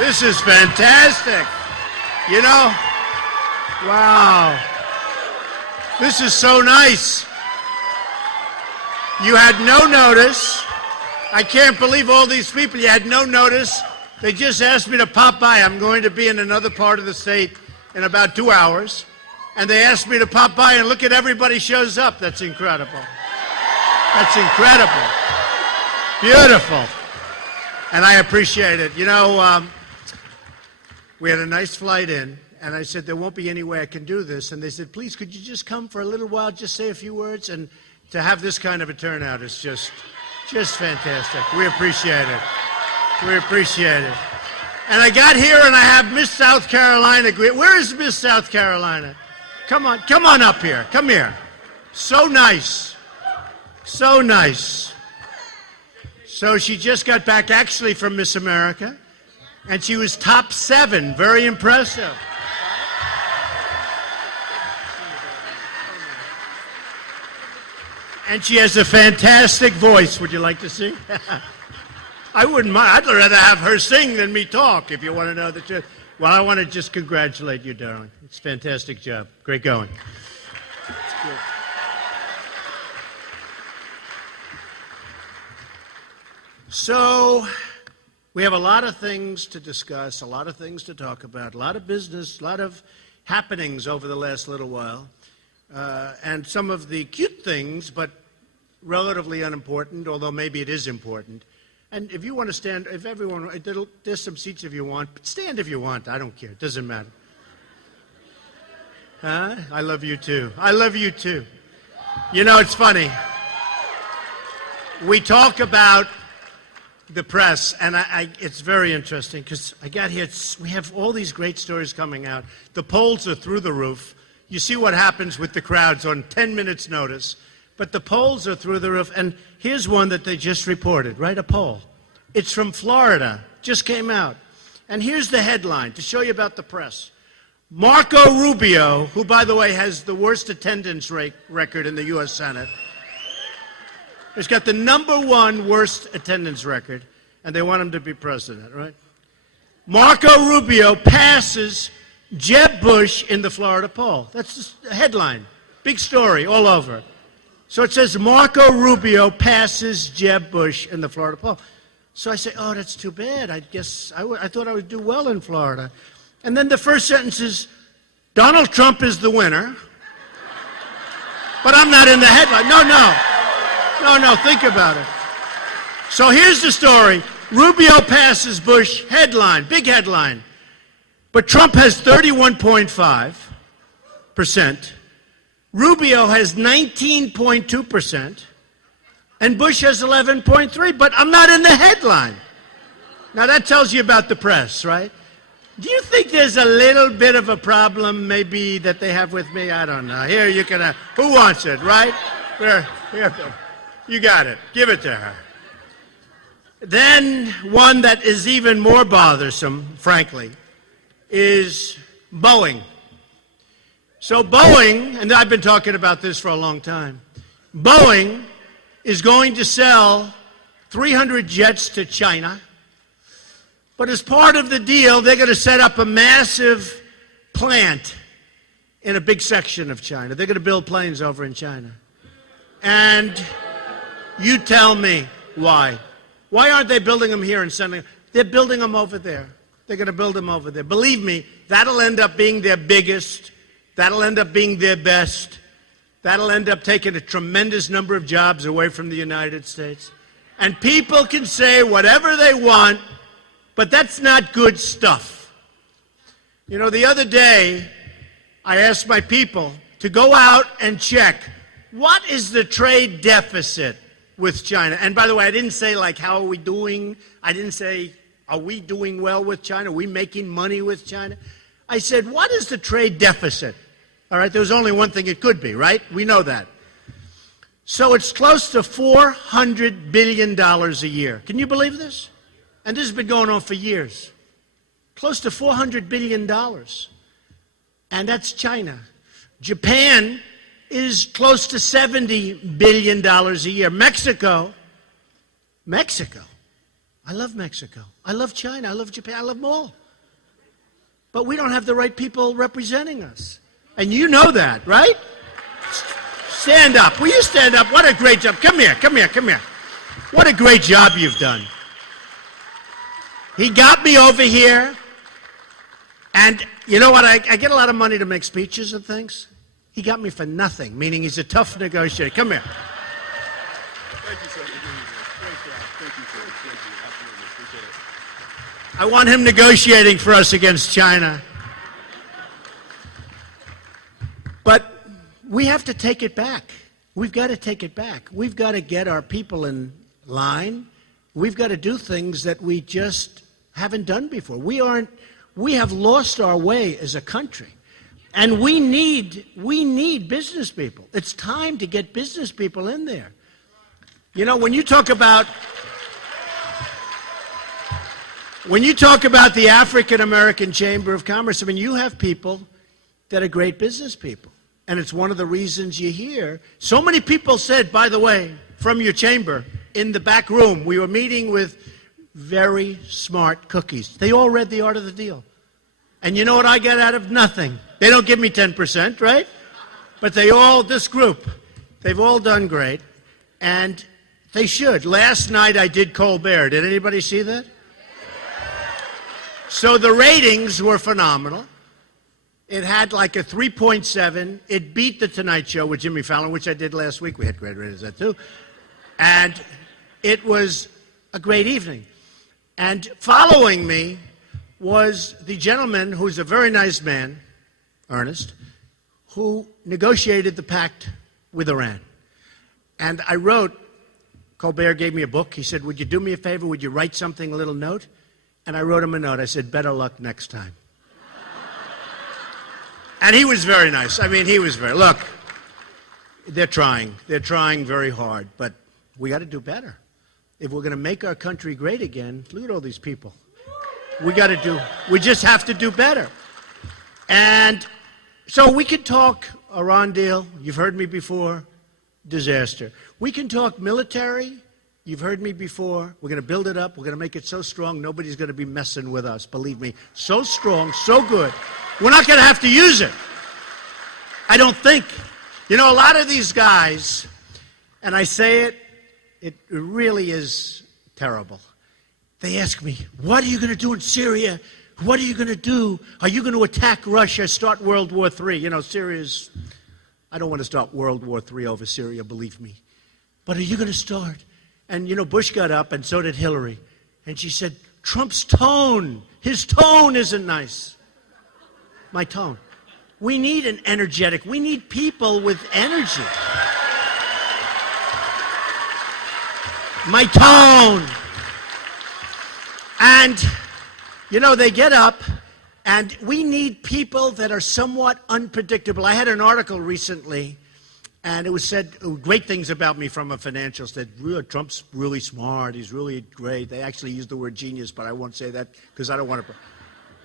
This is fantastic. You know, wow. This is so nice. You had no notice. I can't believe all these people. You had no notice. They just asked me to pop by. I'm going to be in another part of the state in about 2 hours. And they asked me to pop by and look at everybody shows up. That's incredible. That's incredible. Beautiful. And I appreciate it. You know, we had a nice flight in, and I said, there won't be any way I can do this. And they said, please, could you just come for a little while, just say a few words? And to have this kind of a turnout is just fantastic. We appreciate it. We appreciate it. And I got here, and I have Miss South Carolina. Where is Miss South Carolina? Come on up here. Come here. So nice. So nice. So she just got back, actually, from Miss America. And she was top 7. Very impressive. And she has a fantastic voice. Would you like to see? I wouldn't mind. I'd rather have her sing than me talk, if you want to know the truth. Well, I want to just congratulate you, darling. It's a fantastic job. Great going. It's good. So, we have a lot of things to discuss, a lot of things to talk about, a lot of business, a lot of happenings over the last little while, and some of the cute things, but relatively unimportant, although maybe it is important. And if you want to stand, if everyone, there's some seats if you want. Stand if you want. I don't care. It doesn't matter. Huh? I love you too. I love you too. You know, it's funny. We talk about the press, and it's very interesting because I got here. We have all these great stories coming out. The polls are through the roof. You see what happens with the crowds on 10 minutes' notice. But the polls are through the roof. And here's one that they just reported, right? A poll. It's from Florida. Just came out. And here's the headline to show you about the press. Marco Rubio, who, by the way, has the worst attendance record in the U.S. Senate, has got the #1 worst attendance record, and they want him to be president, right? Marco Rubio passes Jeb Bush in the Florida poll. That's just a headline. Big story all over. So it says Marco Rubio passes Jeb Bush in the Florida poll. So I say, oh, that's too bad. I guess I thought I would do well in Florida. And then the first sentence is, Donald Trump is the winner. But I'm not in the headline. No, think about it. So here's the story. Rubio passes Bush, headline, big headline. But Trump has 31.5%. Rubio has 19.2%, and Bush has 11.3%, but I'm not in the headline. Now that tells you about the press, right? Do you think there's a little bit of a problem maybe that they have with me? I don't know. Here, you can, who wants it, right? Here, you got it. Give it to her. Then one that is even more bothersome, frankly, is Boeing. So Boeing, and I've been talking about this for a long time, Boeing is going to sell 300 jets to China, but as part of the deal, they're going to set up a massive plant in a big section of China. They're going to build planes over in China. And you tell me why. Why aren't they building them here and sending them? They're building them over there. They're going to build them over there. Believe me, that'll end up being their biggest. That'll end up being their best. That'll end up taking a tremendous number of jobs away from the United States. And people can say whatever they want, but that's not good stuff. You know, the other day, I asked my people to go out and check, what is the trade deficit with China? And by the way, I didn't say, like, how are we doing? I didn't say, are we doing well with China? Are we making money with China? I said, what is the trade deficit? All right, there's only one thing it could be, right? We know that. So it's close to $400 billion a year. Can you believe this? And this has been going on for years. Close to $400 billion. And that's China. Japan is close to $70 billion a year. Mexico I love Mexico. I love China. I love Japan. I love them all. But we don't have the right people representing us. And you know that, right? Stand up. Will you stand up? What a great job. Come here, come here, come here. What a great job you've done. He got me over here. And you know what? I get a lot of money to make speeches and things. He got me for nothing, meaning he's a tough negotiator. Come here. Thank you, sir. Great job. Thank you, sir. Thank you. Absolutely. Appreciate it. I want him negotiating for us against China. But we have to take it back. We've got to take it back. We've got to get our people in line. We've got to do things that we just haven't done before. We have lost our way as a country. And we need business people. It's time to get business people in there. You know, when you talk about the African American Chamber of Commerce, I mean, you have people that are great business people. And it's one of the reasons you hear. So many people said, by the way, from your chamber, in the back room, we were meeting with very smart cookies. They all read The Art of the Deal. And you know what I get out of? Nothing. They don't give me 10%, right? But this group, they've all done great. And they should. Last night I did Colbert. Did anybody see that? So the ratings were phenomenal. It had like a 3.7. It beat The Tonight Show with Jimmy Fallon, which I did last week. We had great ratings that too. And it was a great evening. And following me was the gentleman who's a very nice man, Ernest, who negotiated the pact with Iran. And I wrote, Colbert gave me a book. He said, would you do me a favor? Would you write something, a little note? And I wrote him a note. I said, better luck next time. And he was very nice. I mean, look, they're trying. They're trying very hard, but we got to do better. If we're going to make our country great again, look at all these people. We just have to do better. And so we can talk Iran deal. You've heard me before. Disaster. We can talk military. You've heard me before. We're going to build it up. We're going to make it so strong, nobody's going to be messing with us. Believe me. So strong, so good. We're not going to have to use it. I don't think. You know, a lot of these guys, and I say it, it really is terrible. They ask me, what are you going to do in Syria? What are you going to do? Are you going to attack Russia, start World War III? You know, Syria's, I don't want to start World War III over Syria, believe me. But are you going to start? And, you know, Bush got up, and so did Hillary. And she said, Trump's tone, his tone isn't nice. My tone. We need an energetic, we need people with energy. My tone. And, you know, they get up, and we need people that are somewhat unpredictable. I had an article recently, and it was said great things about me from a financial standpoint. Trump's really smart. He's really great. They actually used the word genius, but I won't say that because I don't want to.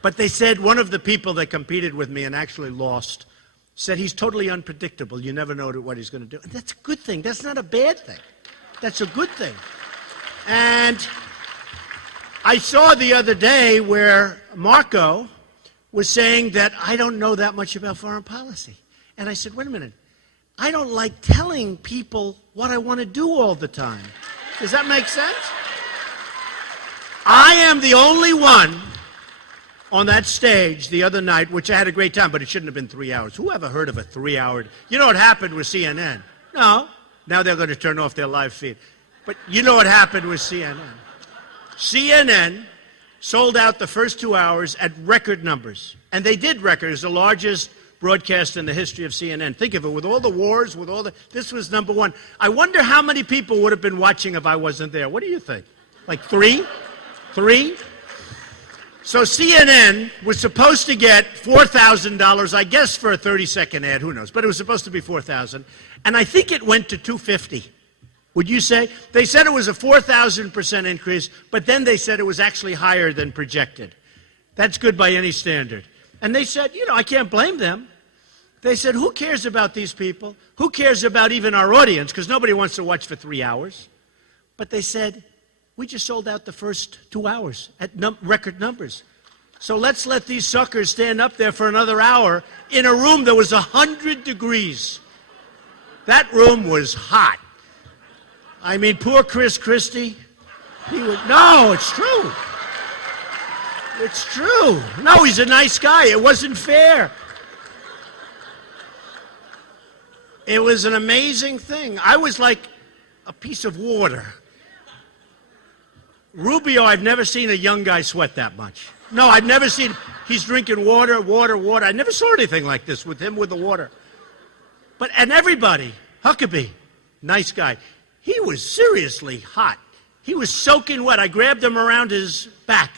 But they said one of the people that competed with me and actually lost said he's totally unpredictable. You never know what he's going to do. And that's a good thing. That's not a bad thing. That's a good thing. And I saw the other day where Marco was saying that I don't know that much about foreign policy. And I said, wait a minute. I don't like telling people what I want to do all the time. Does that make sense? I am the only one on that stage the other night, which I had a great time, but it shouldn't have been 3 hours. Who ever heard of a 3-hour? You know what happened with CNN? No. Now they're going to turn off their live feed. But you know what happened with CNN? CNN sold out the first 2 hours at record numbers. And they did record. It was the largest broadcast in the history of CNN. Think of it, with all the wars, this was number one. I wonder how many people would have been watching if I wasn't there. What do you think? Like 3? 3? So CNN was supposed to get $4,000, I guess, for a 30-second ad. Who knows? But it was supposed to be $4,000. And I think it went to $250. Would you say? They said it was a 4,000% increase, but then they said it was actually higher than projected. That's good by any standard. And they said, you know, I can't blame them. They said, who cares about these people? Who cares about even our audience? Because nobody wants to watch for 3 hours. But they said, We just sold out the first 2 hours at record numbers. So let's let these suckers stand up there for another hour in a room that was 100 degrees. That room was hot. I mean, poor Chris Christie. No, it's true. It's true. No, he's a nice guy. It wasn't fair. It was an amazing thing. I was like a piece of water. Rubio, I've never seen a young guy sweat that much. No, I've never seen, he's drinking water. I never saw anything like this with him with the water. And everybody, Huckabee, nice guy, he was seriously hot. He was soaking wet. I grabbed him around his back.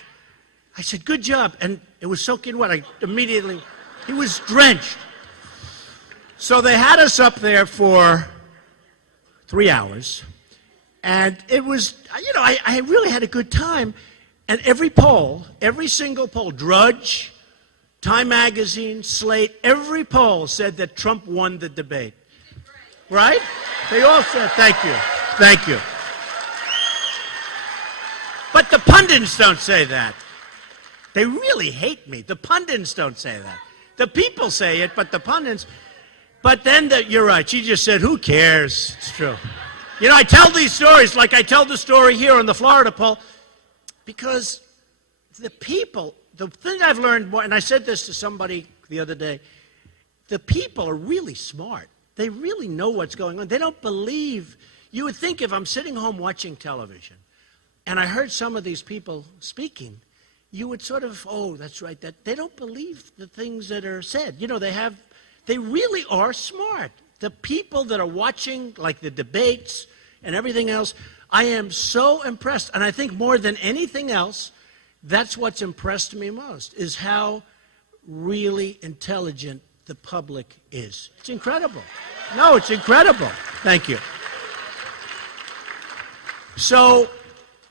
I said, good job. And it was soaking wet. He was drenched. So they had us up there for 3 hours. And it was, I really had a good time. And every poll, every single poll, Drudge, Time Magazine, Slate, every poll said that Trump won the debate. Right? They all said, thank you, thank you. But the pundits don't say that. They really hate me. The pundits don't say that. The people say it, but the pundits. But then, you're right, she just said, who cares? It's true. I tell these stories like I tell the story here on the Florida poll, because the people, the thing I've learned more, and I said this to somebody the other day, the people are really smart. They really know what's going on. They don't believe. You would think if I'm sitting home watching television, and I heard some of these people speaking, you would sort of, oh, that's right, that they don't believe the things that are said. They really are smart. The people that are watching, like the debates and everything else, I am so impressed. And I think more than anything else, that's what's impressed me most, is how really intelligent the public is. It's incredible. No, it's incredible. Thank you. So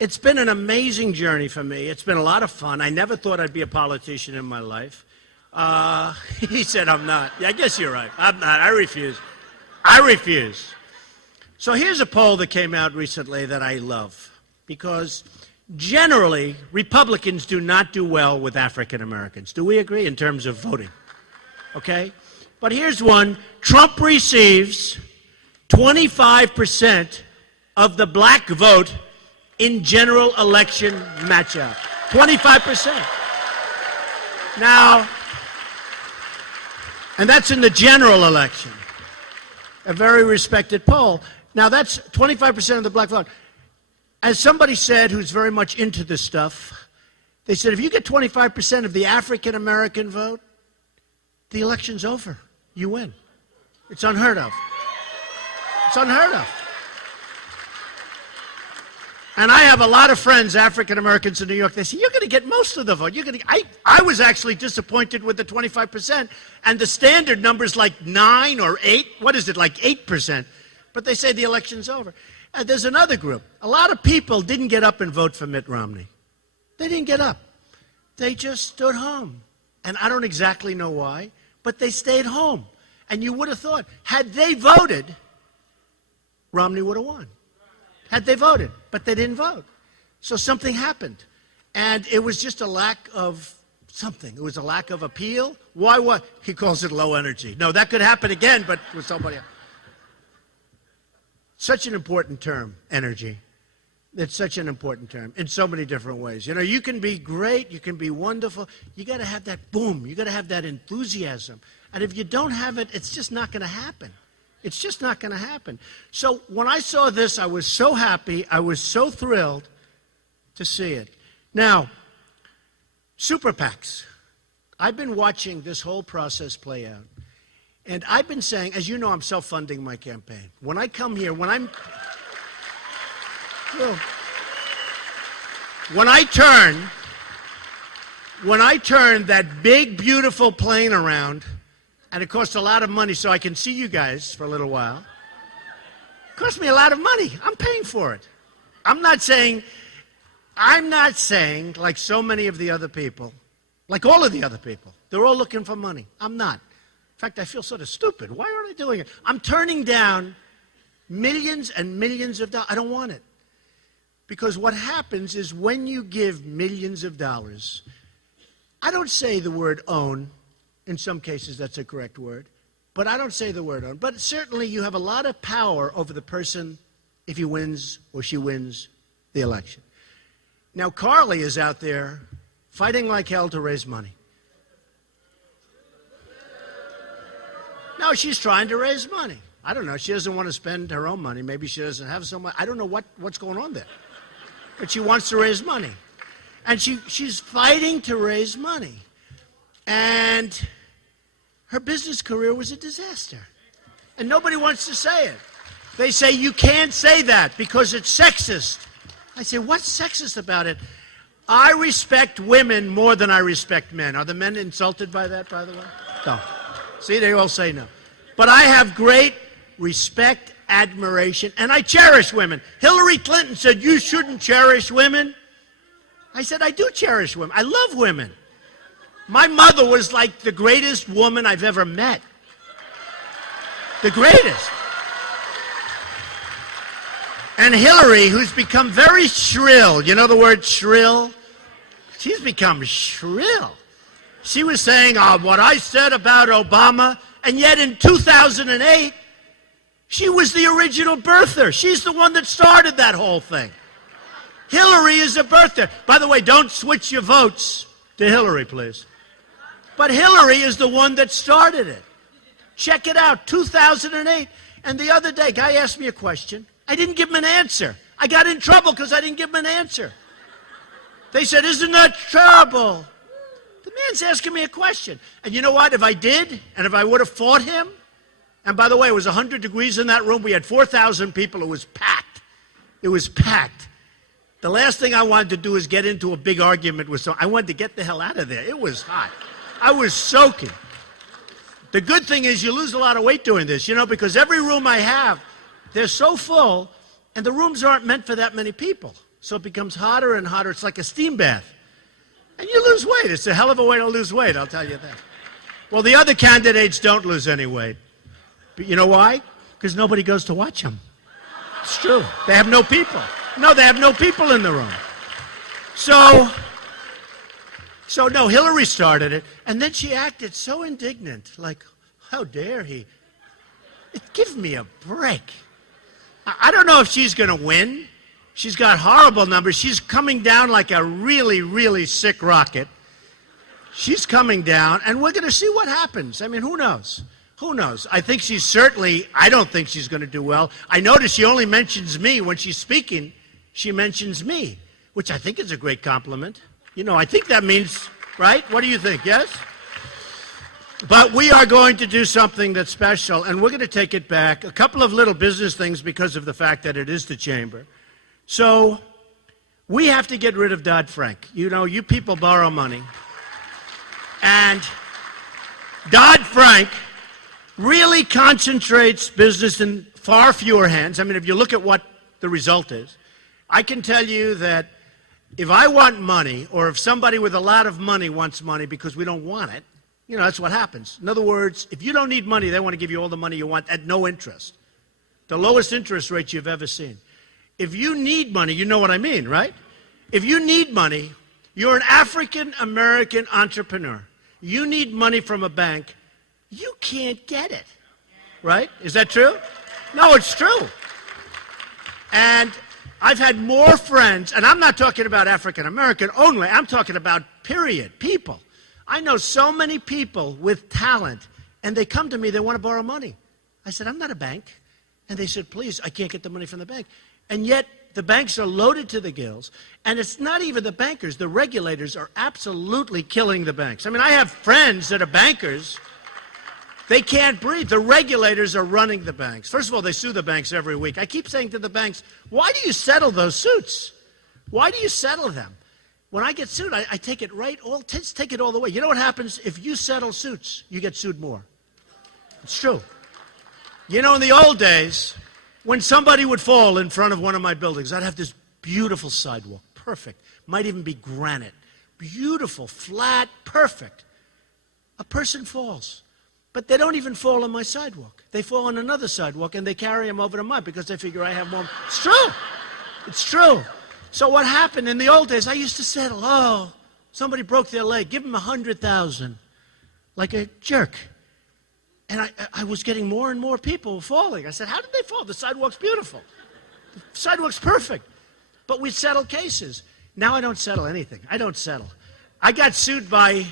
it's been an amazing journey for me. It's been a lot of fun. I never thought I'd be a politician in my life. He said, I'm not. Yeah, I guess you're right. I'm not. I refuse. So here's a poll that came out recently that I love, because generally, Republicans do not do well with African Americans. Do we agree in terms of voting? Okay? But here's one. Trump receives 25% of the black vote in general election matchup. 25%. Now, and that's in the general election. A very respected poll. Now, that's 25% of the black vote. As somebody said who's very much into this stuff, they said, if you get 25% of the African-American vote, the election's over. You win. It's unheard of. It's unheard of. And I have a lot of friends, African-Americans in New York. They say, you're going to get most of the vote. I was actually disappointed with the 25%, and the standard number's like 9 or 8. What is it, like 8%? But they say the election's over. And there's another group. A lot of people didn't get up and vote for Mitt Romney. They didn't get up. They just stood home. And I don't exactly know why, but they stayed home. And you would have thought, had they voted, Romney would have won. Had they voted, but they didn't vote. So something happened. And it was just a lack of something. It was a lack of appeal. Why what? He calls it low energy. No, that could happen again, but with somebody else. Such an important term, energy. It's such an important term in so many different ways. You can be great, you can be wonderful. You got to have that boom. You got to have that enthusiasm. And if you don't have it, it's just not going to happen. It's just not going to happen. So when I saw this, I was so happy. I was so thrilled to see it. Now, super PACs. I've been watching this whole process play out. And I've been saying, as you know, I'm self-funding my campaign. When I come here, when I turn that big, beautiful plane around, and it costs a lot of money so I can see you guys for a little while. It costs me a lot of money. I'm paying for it. I'm not saying like so many of the other people, like all of the other people, they're all looking for money. I'm not. In fact, I feel sort of stupid. Why aren't I doing it? I'm turning down millions and millions of dollars. I don't want it. Because what happens is when you give millions of dollars, I don't say the word own. In some cases, that's a correct word. But I don't say the word own. But certainly you have a lot of power over the person if he wins or she wins the election. Now, Carly is out there fighting like hell to raise money. No, she's trying to raise money. I don't know. She doesn't want to spend her own money. Maybe she doesn't have so much. I don't know what's going on there. But she wants to raise money. And she's fighting to raise money. And her business career was a disaster. And nobody wants to say it. They say, you can't say that because it's sexist. I say, what's sexist about it? I respect women more than I respect men. Are the men insulted by that, by the way? No. See, they all say no. But I have great respect, admiration, and I cherish women. Hillary Clinton said, you shouldn't cherish women. I said, I do cherish women. I love women. My mother was like the greatest woman I've ever met. The greatest. And Hillary, who's become very shrill, you know the word shrill? She's become shrill. She was saying what I said about Obama, and yet in 2008, she was the original birther. She's the one that started that whole thing. Hillary is a birther. By the way, don't switch your votes to Hillary, please. But Hillary is the one that started it. Check it out, 2008. And the other day, a guy asked me a question. I didn't give him an answer. I got in trouble because I didn't give him an answer. They said, isn't that terrible? The man's asking me a question. And you know what? If I did, and if I would have fought him, and by the way, it was 100 degrees in that room. We had 4,000 people. It was packed. It was packed. The last thing I wanted to do is get into a big argument with someone. I wanted to get the hell out of there. It was hot. I was soaking. The good thing is you lose a lot of weight doing this, because every room I have, they're so full, and the rooms aren't meant for that many people. So it becomes hotter and hotter. It's like a steam bath. And you lose weight. It's a hell of a way to lose weight, I'll tell you that. Well, the other candidates don't lose any weight. But you know why? Because nobody goes to watch them. It's true. They have no people. No, they have no people in the room. So no, Hillary started it, and then she acted so indignant, like, how dare he? Give me a break. I don't know if she's going to win. She's got horrible numbers. She's coming down like a really, really sick rocket. She's coming down, and we're going to see what happens. I mean, who knows? Who knows? I think I don't think she's going to do well. I notice she only mentions me when she's speaking. She mentions me, which I think is a great compliment. I think that means, right? What do you think? Yes? But we are going to do something that's special, and we're going to take it back. A couple of little business things because of the fact that it is the chamber. So we have to get rid of Dodd-Frank. You people borrow money. And Dodd-Frank really concentrates business in far fewer hands. I mean, if you look at what the result is, I can tell you that if I want money, or if somebody with a lot of money wants money because we don't want it, that's what happens. In other words, if you don't need money, they want to give you all the money you want at no interest. The lowest interest rates you've ever seen. If you need money, you know what I mean, right? If you need money, you're an African-American entrepreneur. You need money from a bank. You can't get it, right? Is that true? No, it's true. And I've had more friends, and I'm not talking about African-American only. I'm talking about period, people. I know so many people with talent, and they come to me, they want to borrow money. I said, I'm not a bank. And they said, please, I can't get the money from the bank. And yet, the banks are loaded to the gills, and it's not even the bankers. The regulators are absolutely killing the banks. I mean, I have friends that are bankers. They can't breathe. The regulators are running the banks. First of all, they sue the banks every week. I keep saying to the banks, why do you settle those suits? Why do you settle them? When I get sued, I take it take it all the way. You know what happens? If you settle suits, you get sued more. It's true. In the old days, when somebody would fall in front of one of my buildings, I'd have this beautiful sidewalk, perfect. Might even be granite. Beautiful, flat, perfect. A person falls. But they don't even fall on my sidewalk. They fall on another sidewalk, and they carry them over to mine because they figure I have more. It's true. It's true. So what happened in the old days, I used to settle, oh, somebody broke their leg, give them $100,000, like a jerk. And I was getting more and more people falling. I said, how did they fall? The sidewalk's beautiful. The sidewalk's perfect. But we'd settle cases. Now I don't settle anything. I don't settle. I got sued by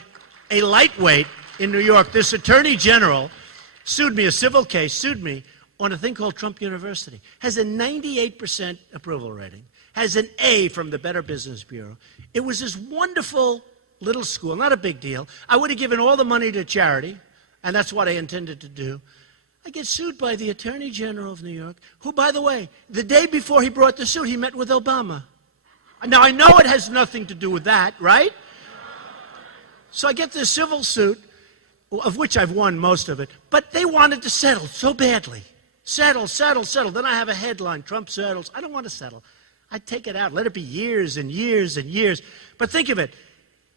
a lightweight in New York. This attorney general sued me, a civil case, sued me on a thing called Trump University. Has a 98% approval rating. Has an A from the Better Business Bureau. It was this wonderful little school, not a big deal. I would have given all the money to charity, and that's what I intended to do. I get sued by the Attorney General of New York, who, by the way, the day before he brought the suit, he met with Obama. Now, I know it has nothing to do with that, right? So I get this civil suit, of which I've won most of it, but they wanted to settle so badly. Settle, settle, settle. Then I have a headline, Trump settles. I don't want to settle. I take it out, let it be years and years and years. But think of it,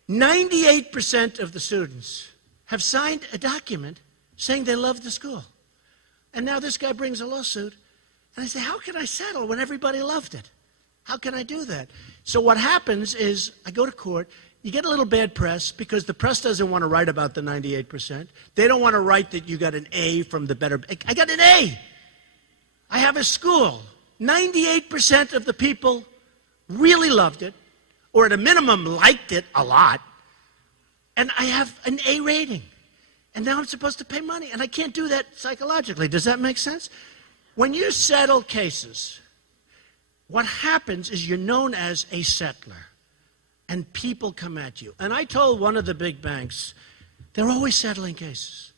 98% of the students have signed a document saying they love the school. And now this guy brings a lawsuit, and I say, how can I settle when everybody loved it? How can I do that? So what happens is I go to court. You get a little bad press because the press doesn't want to write about the 98%. They don't want to write that you got an A from the Better. I got an A. I have a school. 98% of the people really loved it, or at a minimum liked it a lot. And I have an A rating. And now I'm supposed to pay money. And I can't do that psychologically. Does that make sense? When you settle cases, what happens is you're known as a settler. And people come at you. And I told one of the big banks, they're always settling cases.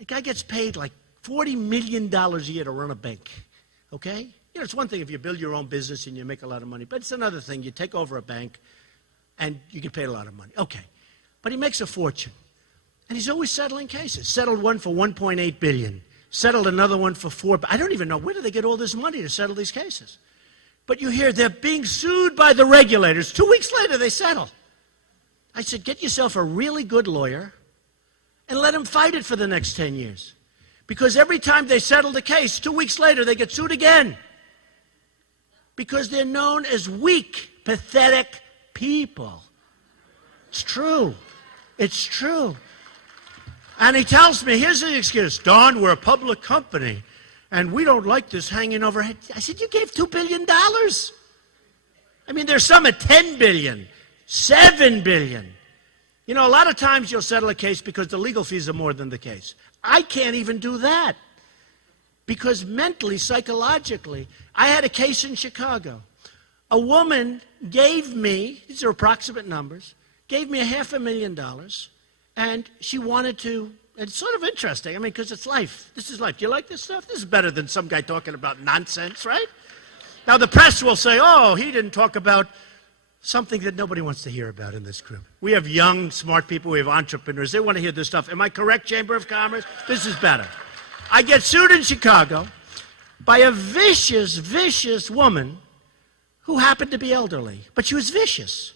A guy gets paid like $40 million a year to run a bank. Okay? You know, it's one thing if you build your own business and you make a lot of money. But it's another thing. You take over a bank and you get paid a lot of money. Okay. But he makes a fortune. And he's always settling cases. Settled one for $1.8 billion. Settled another one for $4 billion. I don't even know, where do they get all this money to settle these cases? But you hear they're being sued by the regulators. 2 weeks later, they settle. I said, get yourself a really good lawyer and let him fight it for the next 10 years. Because every time they settle the case, 2 weeks later, they get sued again. Because they're known as weak, pathetic people. It's true. It's true. And he tells me, here's the excuse, Don, we're a public company, and we don't like this hanging overhead. I said, you gave $2 billion. I mean, there's some at $10 billion, $7 billion. You know, a lot of times you'll settle a case because the legal fees are more than the case. I can't even do that. Because mentally, psychologically, I had a case in Chicago. A woman gave me, these are approximate numbers, gave me $500,000, and she wanted to, it's sort of interesting, I mean, because it's life. This is life. Do you like this stuff? This is better than some guy talking about nonsense, right? Now, the press will say, oh, he didn't talk about something that nobody wants to hear about in this group. We have young, smart people. We have entrepreneurs. They want to hear this stuff. Am I correct, Chamber of Commerce? This is better. I get sued in Chicago by a vicious, vicious woman who happened to be elderly, but she was vicious.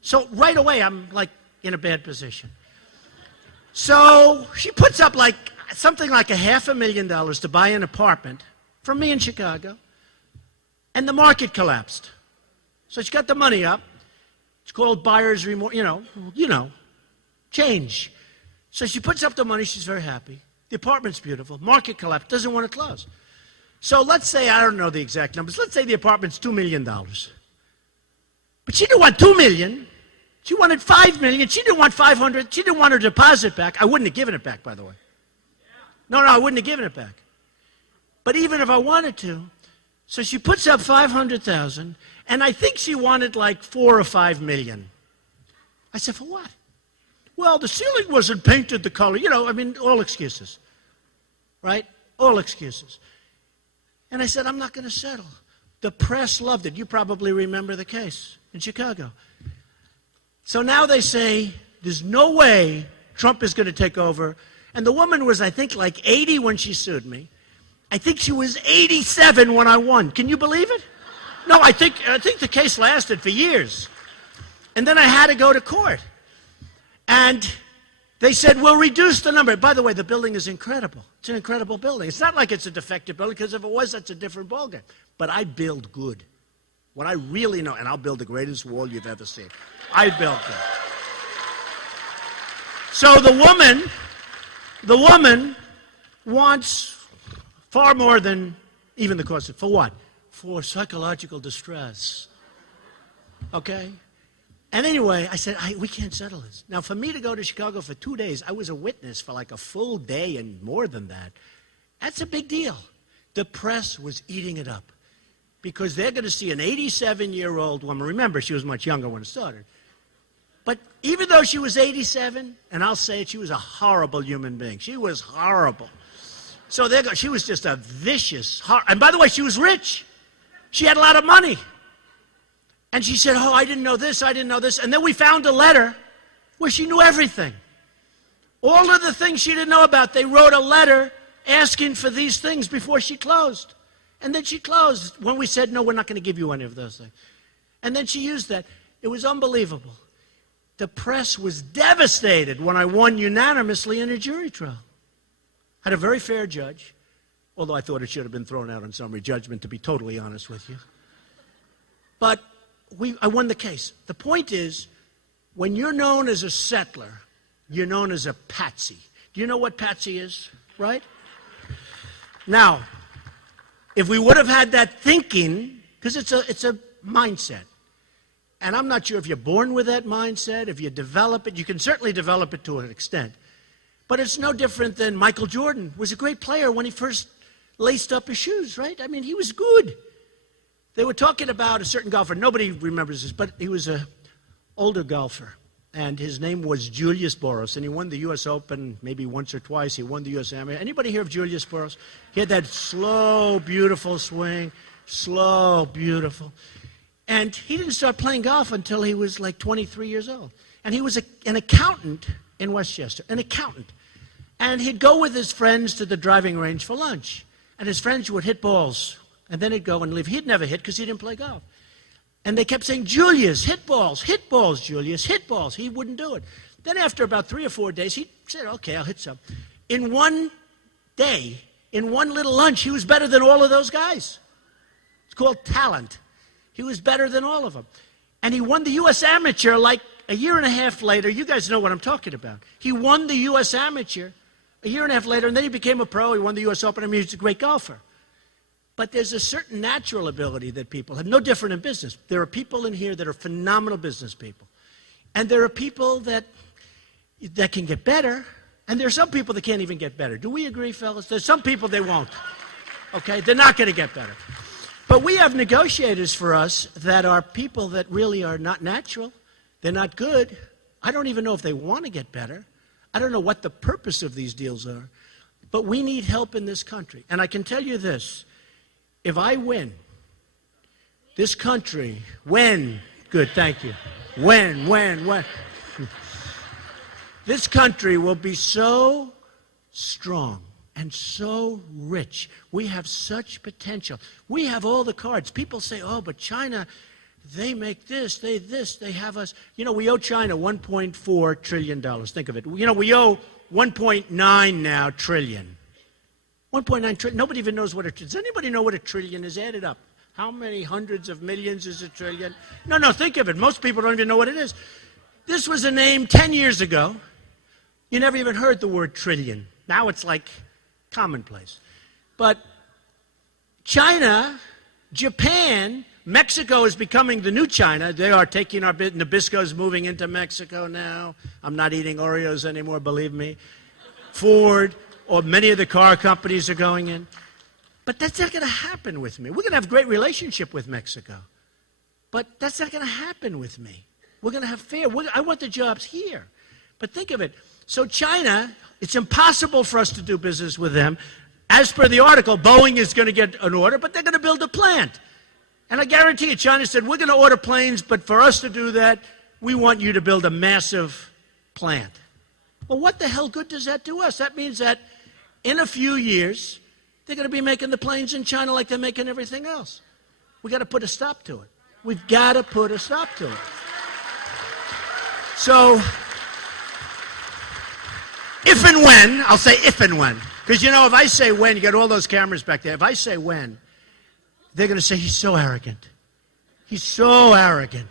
So right away, I'm like in a bad position. So she puts up like something like $500,000 to buy an apartment from me in Chicago, and the market collapsed. So she got the money up. It's called buyer's remorse, you know, change. So she puts up the money. She's very happy. The apartment's beautiful. Market collapsed. Doesn't want to close. So let's say, I don't know the exact numbers. Let's say the apartment's $2 million. But she didn't want $2 million. She wanted $5 million. She didn't want $500,000. She didn't want her deposit back. I wouldn't have given it back, by the way. No, I wouldn't have given it back. But even if I wanted to, so she puts up $500,000, and I think she wanted like $4 or $5 million. I said, for what? Well, the ceiling wasn't painted the color. You know, I mean, all excuses, right? All excuses. And I said, I'm not going to settle. The press loved it. You probably remember the case in Chicago. So now they say, there's no way Trump is going to take over. And the woman was, I think, like 80 when she sued me. I think she was 87 when I won. Can you believe it? No, I think the case lasted for years. And then I had to go to court. And they said, we'll reduce the number. By the way, the building is incredible. It's an incredible building. It's not like it's a defective building, because if it was, that's a different ballgame. But I build good. What I really know, and I'll build the greatest wall you've ever seen. I built it. So the woman wants far more than even the cost. For what? For psychological distress. Okay? And anyway, I said, we can't settle this. Now, for me to go to Chicago for 2 days, I was a witness for like a full day and more than that. That's a big deal. The press was eating it up because they're going to see an 87-year-old woman. Remember, she was much younger when it started. But even though she was 87, and I'll say it, she was a horrible human being. She was horrible. So she was just a vicious, and by the way, she was rich. She had a lot of money. And she said, I didn't know this, I didn't know this. And then we found a letter where she knew everything. All of the things she didn't know about, they wrote a letter asking for these things before she closed. And then she closed when we said, no, we're not going to give you any of those things. And then she used that. It was unbelievable. The press was devastated when I won unanimously in a jury trial. Had a very fair judge, although I thought it should have been thrown out on summary judgment, to be totally honest with you. But I won the case. The point is, when you're known as a settler, you're known as a patsy. Do you know what patsy is, right? Now, if we would have had that thinking, because it's a mindset, and I'm not sure if you're born with that mindset, if you develop it, you can certainly develop it to an extent. But it's no different than Michael Jordan was a great player when he first laced up his shoes, right? I mean, he was good. They were talking about a certain golfer. Nobody remembers this, but he was an older golfer. And his name was Julius Boros. And he won the U.S. Open maybe once or twice. He won the U.S. Amateur. Anybody hear of Julius Boros? He had that slow, beautiful swing. Slow, beautiful. And he didn't start playing golf until he was like 23 years old. And he was an accountant in Westchester, an accountant. And he'd go with his friends to the driving range for lunch. And his friends would hit balls. And then he'd go and leave. He'd never hit because he didn't play golf. And they kept saying, Julius, hit balls, Julius, hit balls. He wouldn't do it. Then after about 3 or 4 days, he said, okay, I'll hit some. In one day, in one little lunch, he was better than all of those guys. It's called talent. He was better than all of them. And he won the U.S. Amateur like a year and a half later. You guys know what I'm talking about. He won the U.S. Amateur a year and a half later, and then he became a pro. He won the U.S. Open. I mean, he's a great golfer. But there's a certain natural ability that people have, no different in business. There are people in here that are phenomenal business people. And there are people that can get better, and there are some people that can't even get better. Do we agree, fellas? There's some people they won't. Okay? They're not going to get better. But we have negotiators for us that are people that really are not natural. They're not good. I don't even know if they want to get better. I don't know what the purpose of these deals are. But we need help in this country. And I can tell you this. If I win, this country, good, thank you. This country will be so strong and so rich. We have such potential. We have all the cards. People say, oh, but China, they make this, they have us. You know, we owe China $1.4 trillion. Think of it. You know, we owe 1.9 now trillion. 1.9 trillion. Nobody even knows what does anybody know what a trillion is? Add it up. How many hundreds of millions is a trillion? No, think of it. Most people don't even know what it is. This was a name 10 years ago. You never even heard the word trillion. Now it's like commonplace. But China, Japan, Mexico is becoming the new China. They are taking our bit. Nabisco's moving into Mexico now. I'm not eating Oreos anymore, believe me. Ford, or many of the car companies are going in. But that's not going to happen with me. We're going to have a great relationship with Mexico. But that's not going to happen with me. We're going to have fair. I want the jobs here. But think of it. So China, it's impossible for us to do business with them. As per the article, Boeing is going to get an order, but they're going to build a plant. And I guarantee you, China said, we're going to order planes, but for us to do that, we want you to build a massive plant. Well, what the hell good does that do us? That means that in a few years, they're going to be making the planes in China like they're making everything else. We've got to put a stop to it. We've got to put a stop to it. So, if and when, I'll say if and when. Because, you know, if I say when, you got all those cameras back there. If I say when, they're going to say, he's so arrogant. He's so arrogant.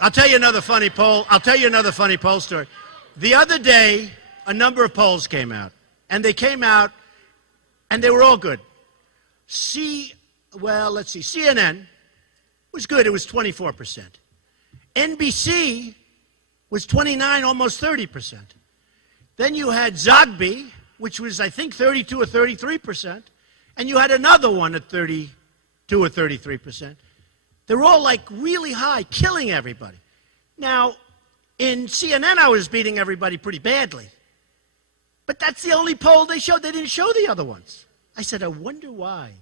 I'll tell you another funny poll. I'll tell you another funny poll story. The other day, a number of polls came out, and they came out, and they were all good. CNN was good. It was 24%. NBC was 29, almost 30%. Then you had Zogby, which was, I think, 32 or 33%, and you had another one at 32 or 33%. They're all like really high, killing everybody. Now, in CNN, I was beating everybody pretty badly. But that's the only poll they showed. They didn't show the other ones. I said, I wonder why,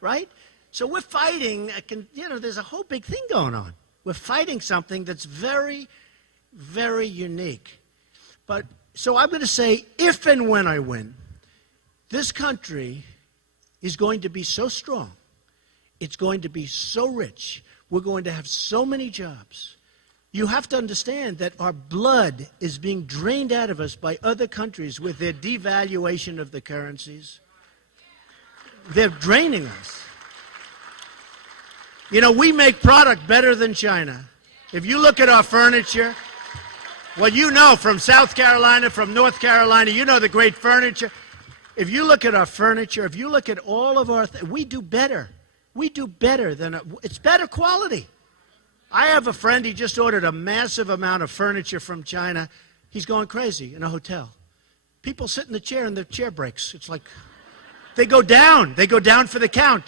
right? So we're fighting, there's a whole big thing going on. We're fighting something that's very, very unique. But, so I'm going to say, if and when I win, this country is going to be so strong. It's going to be so rich. We're going to have so many jobs. You have to understand that our blood is being drained out of us by other countries with their devaluation of the currencies. They're draining us. You know, we make product better than China. If you look at our furniture, well, you know, from South Carolina, from North Carolina, you know the great furniture. If you look at our furniture, if you look at all of our, we do better. We do better than, it's better quality. I have a friend, he just ordered a massive amount of furniture from China. He's going crazy in a hotel. People sit in the chair and the chair breaks. It's like, they go down for the count.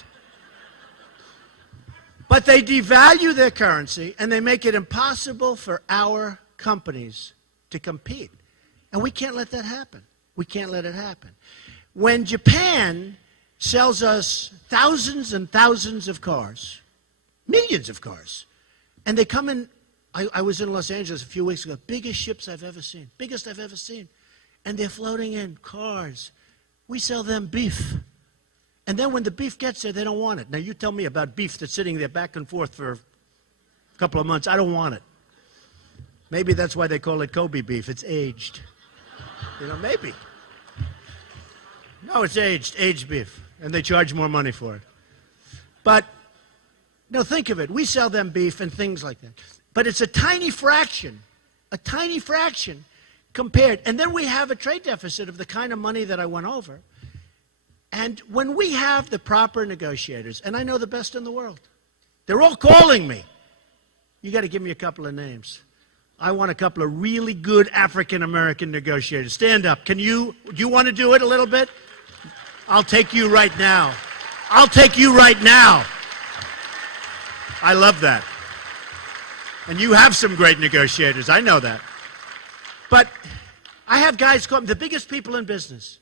But they devalue their currency and they make it impossible for our companies to compete. And we can't let that happen. We can't let it happen. When Japan sells us thousands and thousands of cars, millions of cars, and they come in, I was in Los Angeles a few weeks ago, biggest ships I've ever seen, biggest I've ever seen. And they're floating in cars. We sell them beef. And then when the beef gets there, they don't want it. Now you tell me about beef that's sitting there back and forth for a couple of months. I don't want it. Maybe that's why they call it Kobe beef. It's aged. You know, maybe. No, it's aged beef. And they charge more money for it. But, no, think of it. We sell them beef and things like that. But it's a tiny fraction compared. And then we have a trade deficit of the kind of money that I went over. And when we have the proper negotiators, and I know the best in the world, they're all calling me. You got to give me a couple of names. I want a couple of really good African-American negotiators. Stand up. Do you want to do it a little bit? I'll take you right now. I'll take you right now. I love that. And you have some great negotiators. I know that. But I have guys call me the biggest people in business.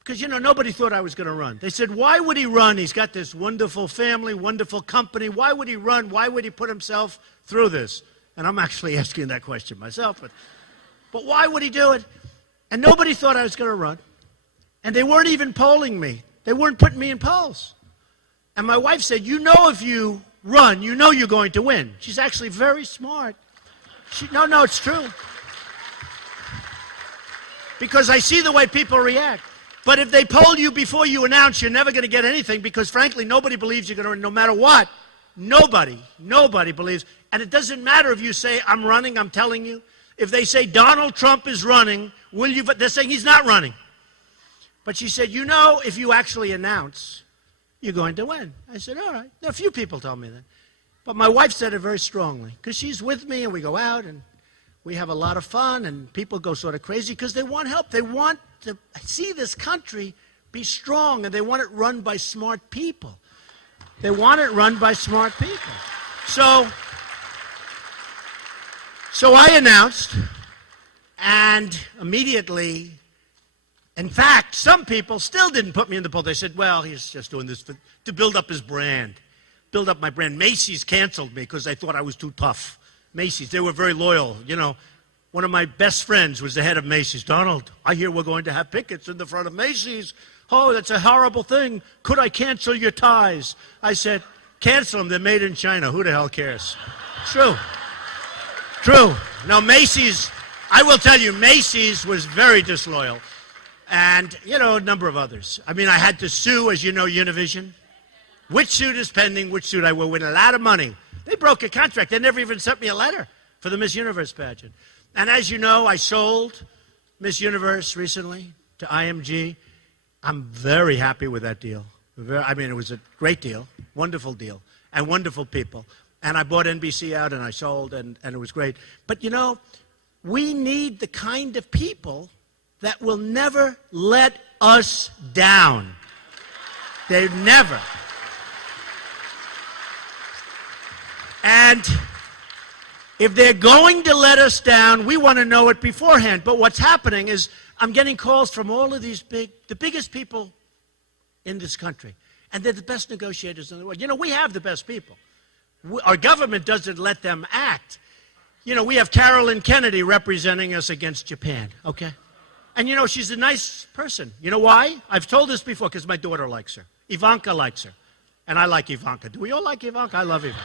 Because, you know, nobody thought I was going to run. They said, why would he run? He's got this wonderful family, wonderful company. Why would he run? Why would he put himself through this? And I'm actually asking that question myself. But why would he do it? And nobody thought I was going to run. And they weren't even polling me. They weren't putting me in polls. And my wife said, you know if you run, you know you're going to win. She's actually very smart. No, it's true. Because I see the way people react. But if they poll you before you announce, you're never going to get anything because, frankly, nobody believes you're going to win no matter what. Nobody believes. And it doesn't matter if you say, I'm running, I'm telling you. If they say Donald Trump is running, will you vote? They're saying he's not running. But she said, you know, if you actually announce, you're going to win. I said, all right. A few people told me that. But my wife said it very strongly because she's with me and we go out and we have a lot of fun and people go sort of crazy because they want help. They want to see this country be strong and they want it run by smart people. They want it run by smart people. So I announced, and immediately, in fact, some people still didn't put me in the poll. They said, well, he's just doing this to build up his brand, build up my brand. Macy's canceled me because they thought I was too tough. Macy's, they were very loyal. You know, one of my best friends was the head of Macy's. Donald, I hear we're going to have pickets in the front of Macy's. Oh, that's a horrible thing. Could I cancel your ties? I said, cancel them. They're made in China. Who the hell cares? True. No, Macy's, I will tell you, Macy's was very disloyal. And, you know, a number of others. I mean, I had to sue, as you know, Univision. Which suit is pending, which suit I will win a lot of money. They broke a contract. They never even sent me a letter for the Miss Universe pageant. And as you know, I sold Miss Universe recently to IMG. I'm very happy with that deal. It was a great deal, wonderful deal, and wonderful people. And I bought NBC out and I sold, and it was great. But you know, we need the kind of people that will never let us down. They never. And if they're going to let us down, we want to know it beforehand. But what's happening is I'm getting calls from all of these the biggest people in this country. And they're the best negotiators in the world. You know, we have the best people. Our government doesn't let them act. You know, we have Carolyn Kennedy representing us against Japan, okay? And you know, she's a nice person. You know why? I've told this before because my daughter likes her. Ivanka likes her. And I like Ivanka. Do we all like Ivanka? I love Ivanka.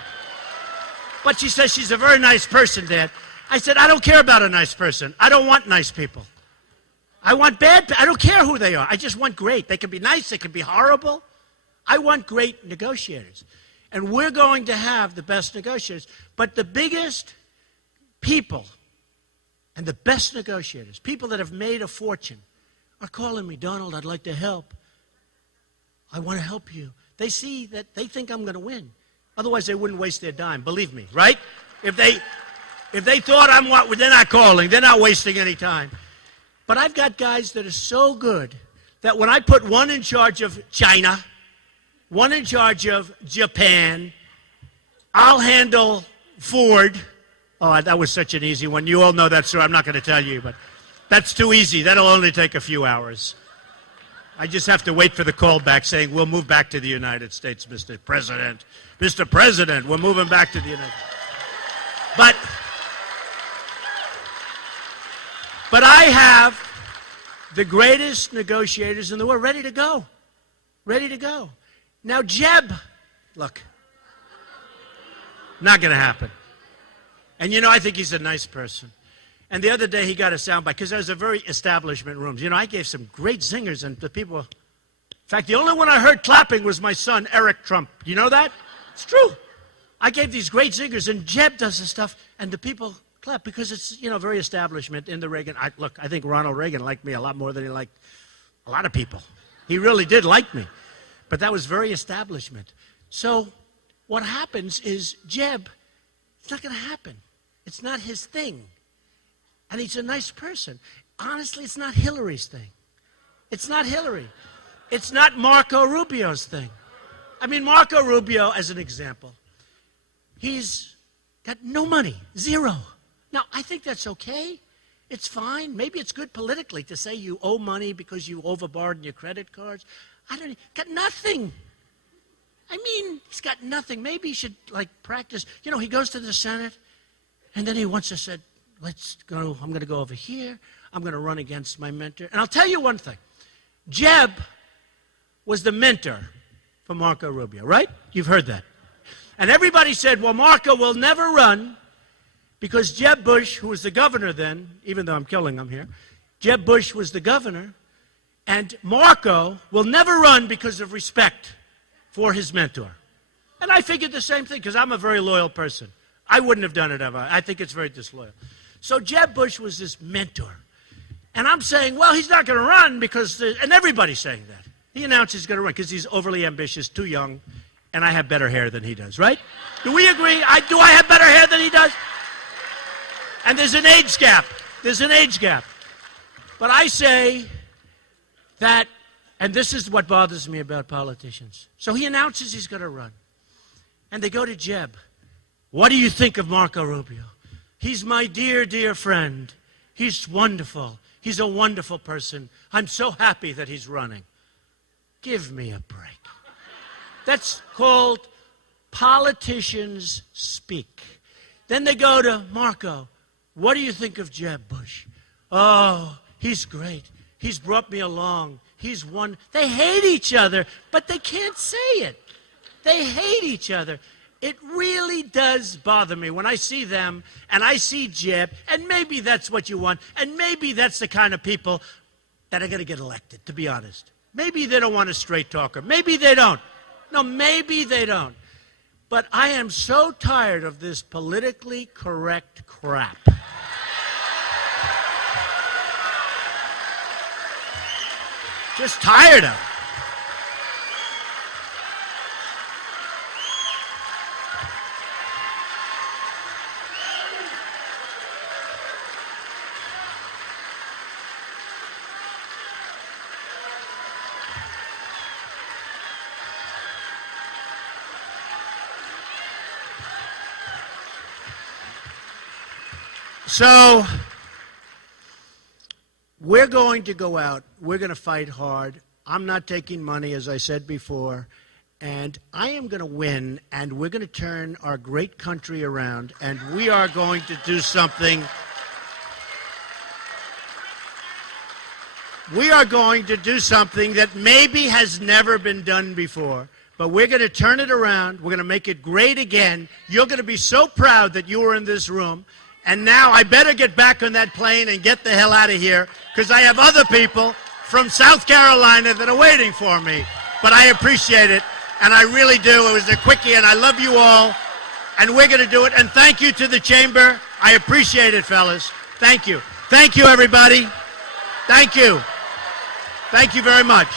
But she says she's a very nice person, Dad. I said, I don't care about a nice person. I don't want nice people. I want bad people. I don't care who they are. I just want great. They can be nice. They can be horrible. I want great negotiators. And we're going to have the best negotiators. But the biggest people and the best negotiators, people that have made a fortune, are calling me, Donald, I'd like to help. I want to help you. They see that they think I'm going to win. Otherwise, they wouldn't waste their dime. Believe me, right? If they thought I'm what, they're not calling. They're not wasting any time. But I've got guys that are so good that when I put one in charge of China, one in charge of Japan, I'll handle Ford. Oh, that was such an easy one. You all know that, so I'm not going to tell you, but that's too easy. That'll only take a few hours. I just have to wait for the call back saying, we'll move back to the United States, Mr. President. Mr. President, we're moving back to the United States. But I have the greatest negotiators in the world ready to go. Ready to go. Now, Jeb, look, not going to happen. And you know, I think he's a nice person. And the other day he got a soundbite, because there's a very establishment rooms. You know, I gave some great zingers, and the people, in fact, the only one I heard clapping was my son, Eric Trump. You know that? It's true. I gave these great zingers, and Jeb does this stuff, and the people clap, because it's, you know, very establishment in the Reagan. Look, I think Ronald Reagan liked me a lot more than he liked a lot of people. He really did like me. But that was very establishment. So what happens is Jeb, it's not going to happen. It's not his thing. And he's a nice person. Honestly, it's not Hillary's thing. It's not Hillary. It's not Marco Rubio's thing. I mean, Marco Rubio, as an example, he's got no money, zero. Now, I think that's okay. It's fine. Maybe it's good politically to say you owe money because you overborrowed your credit cards. Got nothing. I mean, he's got nothing. Maybe he should, like, practice. You know, he goes to the Senate, and then he once has said, let's go, I'm going to go over here. I'm going to run against my mentor. And I'll tell you one thing. Jeb was the mentor for Marco Rubio, right? You've heard that. And everybody said, well, Marco will never run because Jeb Bush, who was the governor then, even though I'm killing him here, Jeb Bush was the governor, and Marco will never run because of respect for his mentor. And I figured the same thing, because I'm a very loyal person. I wouldn't have done it ever. I think it's very disloyal. So Jeb Bush was this mentor. And I'm saying, well, he's not going to run because, and everybody's saying that. He announced he's going to run because he's overly ambitious, too young, and I have better hair than he does, right? Do we agree? Do I have better hair than he does? And there's an age gap. There's an age gap. But I say that, and this is what bothers me about politicians. So he announces he's going to run. And they go to Jeb. What do you think of Marco Rubio? He's my dear, dear friend. He's wonderful. He's a wonderful person. I'm so happy that he's running. Give me a break. That's called politicians speak. Then they go to Marco. What do you think of Jeb Bush? Oh, he's great. He's brought me along. He's one. They hate each other, but they can't say it. They hate each other. It really does bother me when I see them and I see Jeb, and maybe that's what you want, and maybe that's the kind of people that are going to get elected, to be honest. Maybe they don't want a straight talker. Maybe they don't. No, maybe they don't. But I am so tired of this politically correct crap. Just tired of it. So, we're going to go out. We're going to fight hard. I'm not taking money, as I said before. And I am going to win, and we're going to turn our great country around, and we are going to do something. We are going to do something that maybe has never been done before. But we're going to turn it around. We're going to make it great again. You're going to be so proud that you were in this room. And now I better get back on that plane and get the hell out of here, because I have other people from South Carolina that are waiting for me. But I appreciate it, and I really do. It was a quickie, and I love you all, and we're going to do it. And thank you to the Chamber. I appreciate it, fellas. Thank you. Thank you, everybody. Thank you. Thank you very much.